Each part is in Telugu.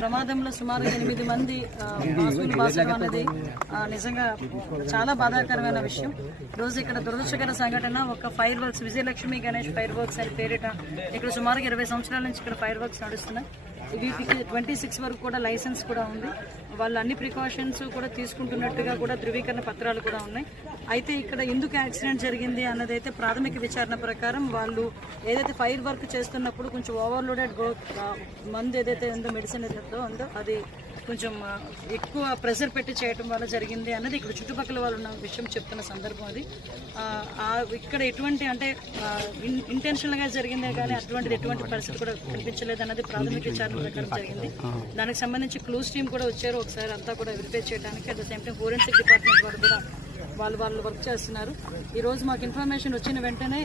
ప్రమాదంలో సుమారు 8 మంది బాసులు అనేది నిజంగా చాలా బాధాకరమైన విషయం. రోజు ఇక్కడ దురదృష్టకర సంఘటన, ఒక fire works Vijayalakshmi Ganesh fire works అని పేరిట ఇక్కడ సుమారుగా 20 సంవత్సరాల నుంచి ఇక్కడ ఫైర్ వర్క్స్ నడుస్తున్నాయి. వీటికి 26 వరకు కూడా లైసెన్స్ కూడా ఉంది. వాళ్ళు అన్ని ప్రికాషన్స్ కూడా తీసుకుంటున్నట్టుగా కూడా ధృవీకరణ పత్రాలు కూడా ఉన్నాయి. అయితే ఇక్కడ ఎందుకు యాక్సిడెంట్ జరిగింది అన్నది అయితే ప్రాథమిక విచారణ ప్రకారం వాళ్ళు ఏదైతే ఫైర్ వర్క్ చేస్తున్నప్పుడు కొంచెం ఓవర్లోడెడ్ మందు ఏదైతే ఉందో మెడిసిన్ ఏదైతే ఉందో అది కొంచెం ఎక్కువ ప్రెషర్ పెట్టి చేయడం వల్ల జరిగింది అన్నది ఇక్కడ చుట్టుపక్కల వాళ్ళు ఉన్న విషయం చెప్తున్న సందర్భం. అది ఇక్కడ ఎటువంటి అంటే ఇంటెన్షనల్గా జరిగిందే కానీ అటువంటిది ఎటువంటి పరిస్థితి కూడా కనిపించలేదు అన్నది ప్రాథమిక విచారణ ప్రకారం జరిగింది. దానికి సంబంధించి క్లూస్ టీమ్ కూడా వచ్చారు ఒకసారి అంతా కూడా వెరిఫై చేయడానికి. At the same time forensic department వారు కూడా వాళ్ళు వర్క్ చేస్తున్నారు. ఈరోజు మాకు ఇన్ఫర్మేషన్ వచ్చిన వెంటనే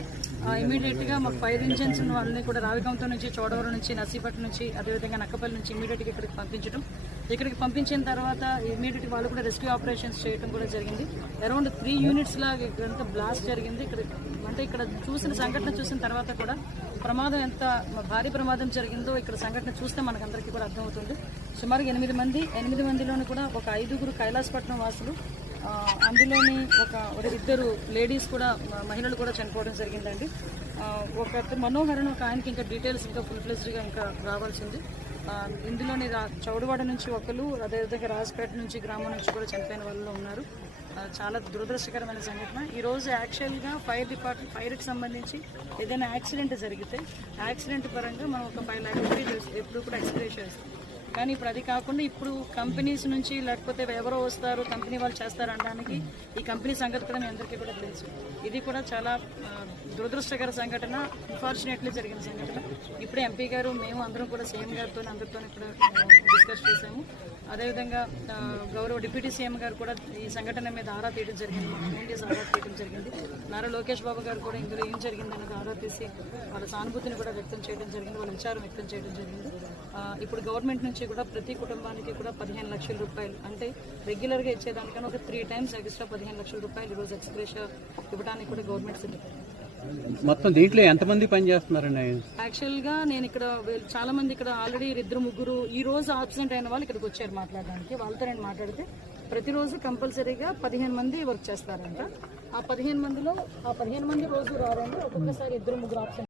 ఇమీడియట్గా మాకు ఫైర్ ఇంజన్స్ వాళ్ళని కూడా రావికంతో నుంచి, చోడవరం నుంచి, నర్సీపట్నం నుంచి, అదేవిధంగా నక్కపల్లి నుంచి ఇమీడియట్గా ఇక్కడికి పంపించిన తర్వాత ఇమీడియట్గా వాళ్ళు కూడా రెస్క్యూ ఆపరేషన్స్ చేయడం కూడా జరిగింది. అరౌండ్ 3 యూనిట్స్ లాగా ఇక్కడంతా బ్లాస్ట్ జరిగింది. ఇక్కడ చూసిన సంఘటన చూసిన తర్వాత కూడా ప్రమాదం ఎంత భారీ ప్రమాదం జరిగిందో ఇక్కడ సంఘటన చూస్తే మనకందరికీ కూడా అర్థమవుతుంది. సుమారు 8 మందిలోని కూడా ఒక 5గురు కైలాసపట్నం వాసులు, అందులోని ఒక 2 లేడీస్ కూడా, మహిళలు కూడా చనిపోవడం జరిగిందండి. ఒక మనోహరన్ ఒక ఆయనకి ఇంకా డీటెయిల్స్ ఇంకా ఫుల్ ఫ్లెజ్డ్గా ఇంకా రావాల్సింది. ఇందులోని చౌడవాడ నుంచి ఒకరు, అదేవిధంగా రాజపేట నుంచి గ్రామం నుంచి కూడా చనిపోయిన వాళ్ళు ఉన్నారు. చాలా దురదృష్టకరమైన సంఘటన. ఈరోజు యాక్చువల్గా ఫైర్కి సంబంధించి ఏదైనా యాక్సిడెంట్ జరిగితే యాక్సిడెంట్ పరంగా మనం ఒక 5 లాఖ్ రూపీస్ ఎప్పుడు కూడా ఎక్స్ప్రెస్ చేస్తాం. కానీ ఇప్పుడు అది కాకుండా ఇప్పుడు కంపెనీస్ నుంచి లేకపోతే ఎవరో వస్తారు, కంపెనీ వాళ్ళు చేస్తారు అనడానికి ఈ కంపెనీ సంగతి కూడా మీ అందరికీ కూడా తెలుసు. ఇది కూడా చాలా దురదృష్టకర సంఘటన, అన్ఫార్చునేట్లీ జరిగిన సంఘటన. ఇప్పుడే ఎంపీ గారు, మేము అందరం కూడా సీఎం గారితో అందరితో కూడా డిస్కస్ చేశాము. అదేవిధంగా గౌరవ డిప్యూటీ సీఎం గారు కూడా ఈ సంఘటన మీద ఆరా తీయడం జరిగింది, ఆరా తీయడం జరిగింది. నారా లోకేష్ బాబు గారు కూడా ఇందులో ఏం జరిగింది అనేది ఆరా తీసి వాళ్ళ సానుభూతిని కూడా వ్యక్తం చేయడం జరిగింది, వాళ్ళ విచారం వ్యక్తం చేయడం జరిగింది. ఇప్పుడు గవర్నమెంట్ నుంచి కూడా ప్రతి కుటుంబానికి కూడా 15 లక్షల రూపాయలు, అంటే రెగ్యులర్గా ఇచ్చేదానికన్నా ఒక 3 టైమ్స్ ఎక్స్ట్రా 15 లక్షల రూపాయలు ఈరోజు ఎక్స్ప్రెషన్ ఇవ్వడానికి కూడా గవర్నమెంట్ సిద్ధపడింది. మొత్తం దీంట్లో ఎంతమంది పనిచేస్తున్నారండి? యాక్చువల్గా నేను ఇక్కడ చాలా మంది ఇక్కడ ఆల్రెడీ 2-3 ఈ రోజు ఆబ్సెంట్ అయిన వాళ్ళు ఇక్కడికి వచ్చారు మాట్లాడడానికి. వాళ్ళతో నేను మాట్లాడితే ప్రతిరోజు కంపల్సరీగా 15 మంది వర్క్ చేస్తారంట. ఆ 15 మందిలో 15 మంది రోజు రారండి, ఒక్కొక్కసారి 2-3 ఆబ్సెంట్